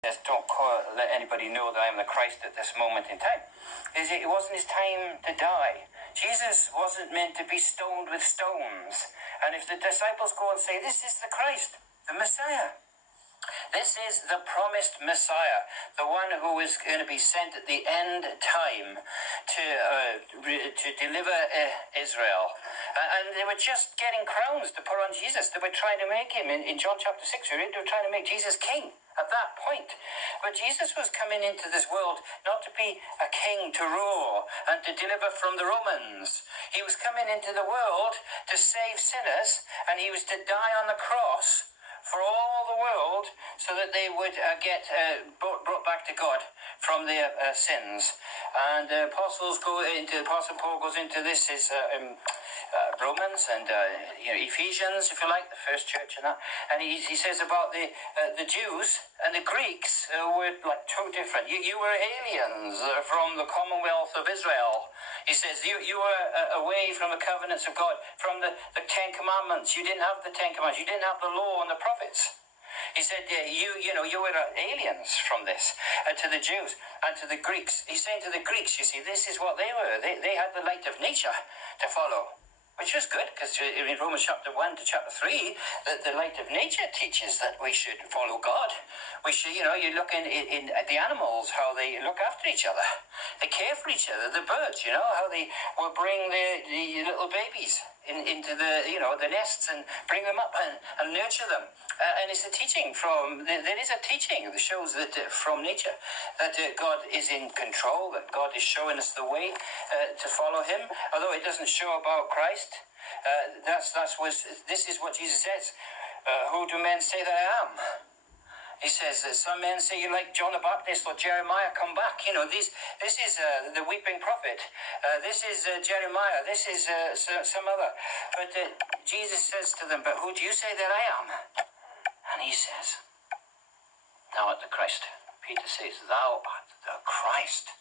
Just let anybody know that I am the Christ at this moment in time. It wasn't his time to die. Jesus wasn't meant to be stoned with stones. And if the disciples go and say, this is the Christ, the Messiah, this is the promised Messiah, the one who is going to be sent at the end time to deliver Israel. And they were just getting crowns to put on Jesus. They were trying to make him, in John chapter 6, they were trying to make Jesus king at that point. But Jesus was coming into this world not to be a king to rule and to deliver from the Romans. He was coming into the world to save sinners, and he was to die on the cross for all the world, so that they would get brought back to God from their sins. And Apostle Paul goes into this is Romans and Ephesians, if you like, the first church and that. And he says about the Jews and the Greeks were like two different. You were aliens from the commonwealth of Israel. He says you were away from the covenants of God, from the Ten Commandments. You didn't have the Ten Commandments. You didn't have the law and the prophets. He said, you were aliens from this, to the Jews and to the Greeks. He's saying to the Greeks, you see, this is what they were. They had the light of nature to follow, which was good, because in Romans chapter 1 to chapter 3, the light of nature teaches that we should follow God. We should, you look in at the animals, how they look after each other. They care for each other. The birds, how they will bring the little babies into the nests and bring them up and nurture them. And it's a teaching there is a teaching that shows that from nature, that God is in control, that God is showing us the way to follow him. Although it doesn't show about Christ, this is what Jesus says. Who do men say that I am? He says that some men say you're like John the Baptist or Jeremiah, come back. This is the weeping prophet. This is Jeremiah. This is some other. But Jesus says to them, but who do you say that I am? And he says, thou art the Christ. Peter says, thou art the Christ.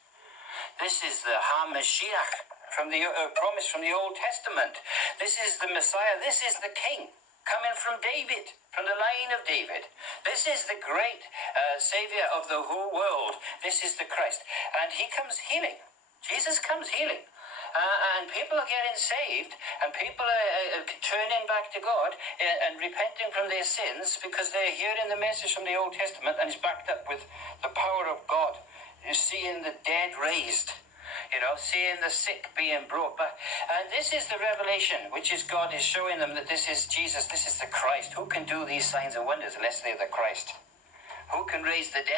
This is the HaMashiach from the promise from the Old Testament. This is the Messiah. This is the King coming from David, from the line of David. This is the great Savior of the whole world. This is the Christ. And he comes healing. Jesus comes healing. And people are getting saved, and people are turning back to God and repenting from their sins because they're hearing the message from the Old Testament, and it's backed up with the power of God. You're seeing the dead raised, seeing the sick being brought back. And this is the revelation, which is God is showing them that this is Jesus, this is the Christ. Who can do these signs and wonders unless they're the Christ? Who can raise the dead?